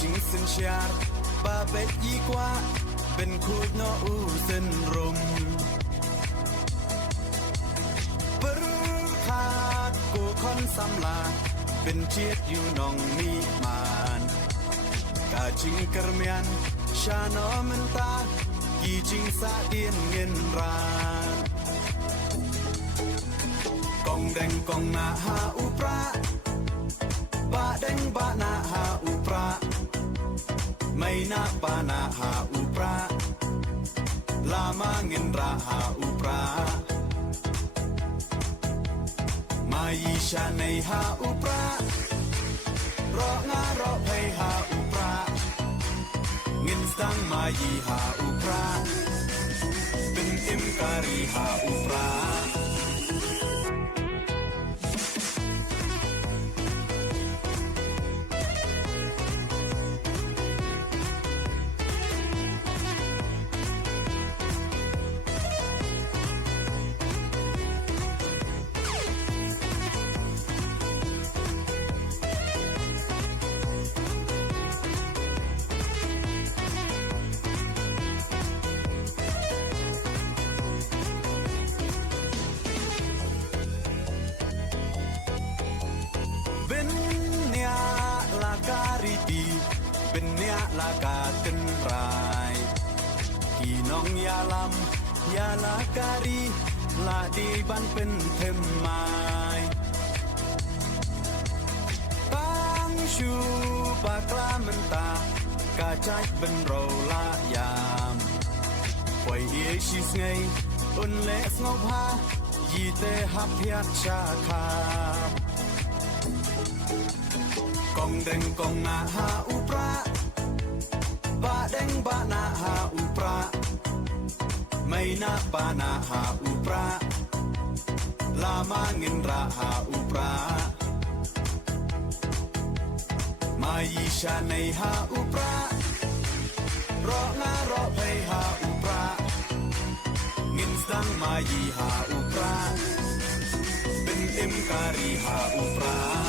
จิงสินชาร์ปาเป็ดยี่กว่าเป็นคูดโนอูเส้นรมปรึกขาดกูคอนสำลาเป็นเชียดอยู่นองมีมานกาจิงกระเมียนชาโนมันตากีจิงสาเดียนเงินรานกองแดงกองนาหาอุปราบะแดงบะนาหาอุปราไม่นาปานาหาอุปราลามาเงินราหาอุปรามายีชาในหาอุปรารองารอเพหาอุปราเงินสังมายีหาอุปราเป็นอิมการีหาอุปราเป็นเนียลากาตึนรายพี่น้องยาลำยาลาการีลาดีบันเป็นเทมไม้ปังชูปากลามันตากาจัดเป็นโรลายามปล่อยเอชิสไงอุนเล็กงบฮายีเตหับยัดชาคากองแดงกองนาหาอุปราบะแดงบะนาหาอุปราไม่นาปานาหาอุปราลามาเงินราหาอุปรามายีชาในหาอุปรารองารอเพหาอุปราเงินสังมายีหาอุปราเป็นเอ็มการีหาอุปรา